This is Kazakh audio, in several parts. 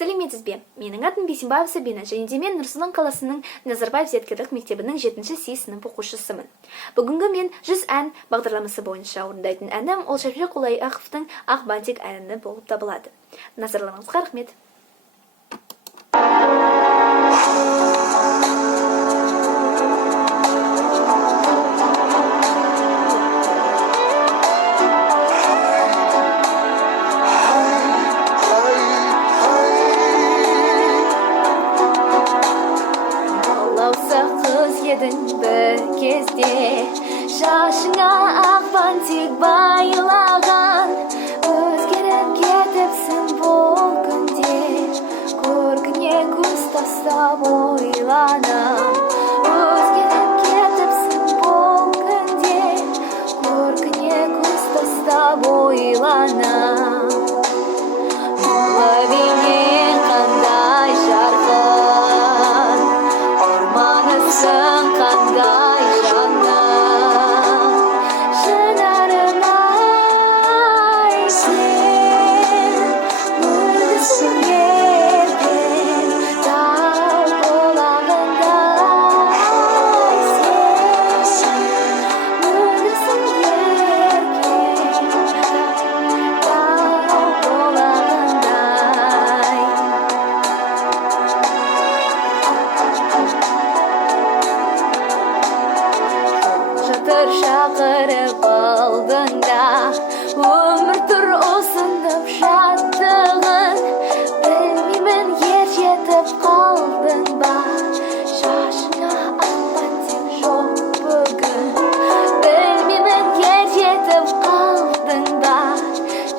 Сәлеметсіз бе? Менің атым Бейсенбаева Сабина, және де мен Нұр-Сұлтан қаласының Назарбаев зияткерлік мектебінің 7-ші Си сынып оқушысымын. Бүгінгі мен 100 ән бағдарламасы бойынша орындайтын әнім ол Шәфиқ Құлай-ақовтың Ақ бантик әні болып табылады. Назарларыңызға рахмет. Bir кезде шашыңа ақ бантик байлаған, өзгеріп кетіпсің бұл күнде, көркіне көз тастап ойланам. Өзгеріп кетіпсің бұл күнде, көркіне көз тастап ойланам. Ләбіңнен қандай жарқын, орманысың қандай жаным, шынарым ай сен, мөлдірсің еркем, тау бұлағында ай сен, мөлдірсің еркем, тау бұлағында. Жатыр шақырып алдыңда, өмір тұр осындып жаттығын, білмеймін ер жетіп қалдың ба, шашыңа ақ бантик жоқ бүгін. Білмеймін ер жетіп қалдың ба,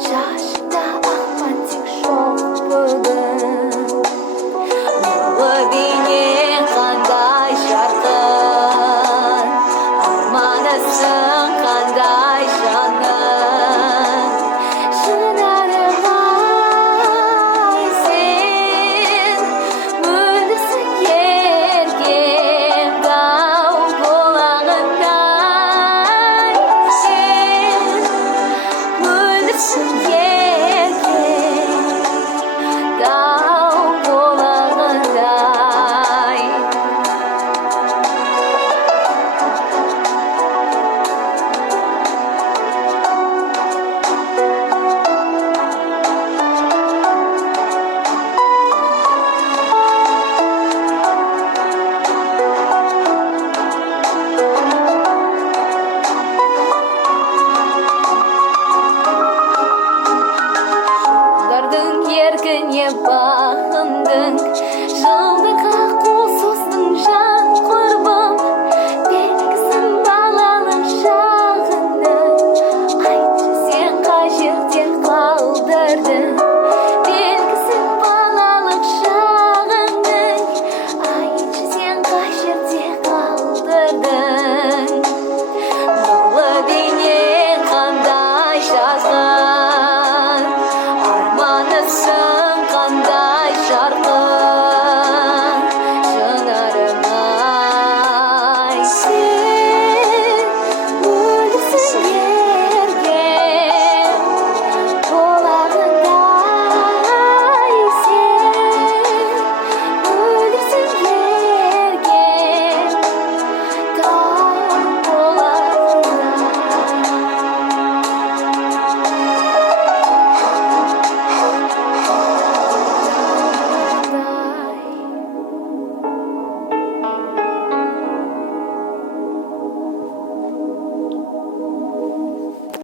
шашыңда ақ бантик жоқ бүгін. Нұрлы бейнең қандай жарқын, арманысың қандай жаным, шынарым ай сен, мөлдірсің еркем, тау бұлағында ай сен, мөлдірсің еркем, тау бұлағында. Дардың еркіне бағындың, жылды